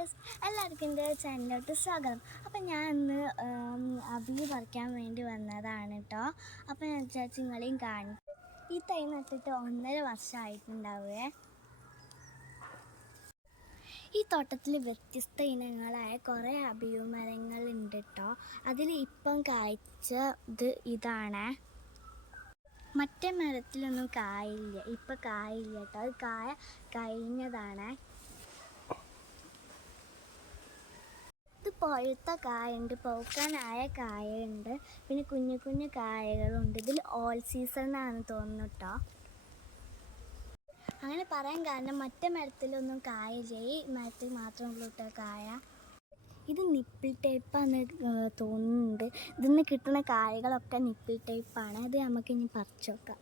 Guys എല്ലാവർക്കും എന്റെ ചാനലിലോട്ട് സ്വാഗതം. അപ്പം ഞാൻ ഇന്ന് അബി പറിക്കാൻ വേണ്ടി വന്നതാണ് കേട്ടോ അപ്പം ഞാൻ വിചാരിച്ചു നിങ്ങളെയും കാണിക്കും ഈ തൈ നട്ടിട്ട് ഒന്നര വർഷമായിട്ടുണ്ടാവുകയെ ഈ തോട്ടത്തിൽ വ്യത്യസ്ത ഇനങ്ങളായ കുറേ ഉണ്ട് കേട്ടോ അതിൽ ഇപ്പം കായ്ച്ച ഇത് ഇതാണ്. മറ്റേ മരത്തിലൊന്നും കായില്ല. ഇപ്പം കായില്ല കേട്ടോ അത് കായ കഴിഞ്ഞതാണ്. പഴുത്ത കായുണ്ട് പൗക്കാനായ കായുണ്ട് പിന്നെ കുഞ്ഞു കുഞ്ഞു കായകളുണ്ട്. ഇതിൽ ഓൾ സീസൺ ആണ് തോന്നുന്നു കേട്ടോ അങ്ങനെ പറയാൻ കാരണം മറ്റേ മരത്തിലൊന്നും കായില്ല. ഈ മരത്തിൽ മാത്രം ഉള്ളു കേട്ടോ കായ. ഇത് നിപ്പിൾ ടൈപ്പാന്ന് തോന്നുന്നുണ്ട്. ഇതിൽ നിന്ന് കിട്ടുന്ന കായകളൊക്കെ നിപ്പിൾ ടൈപ്പാണ് അത് നമുക്ക് ഇനി പറിച്ചു നോക്കാം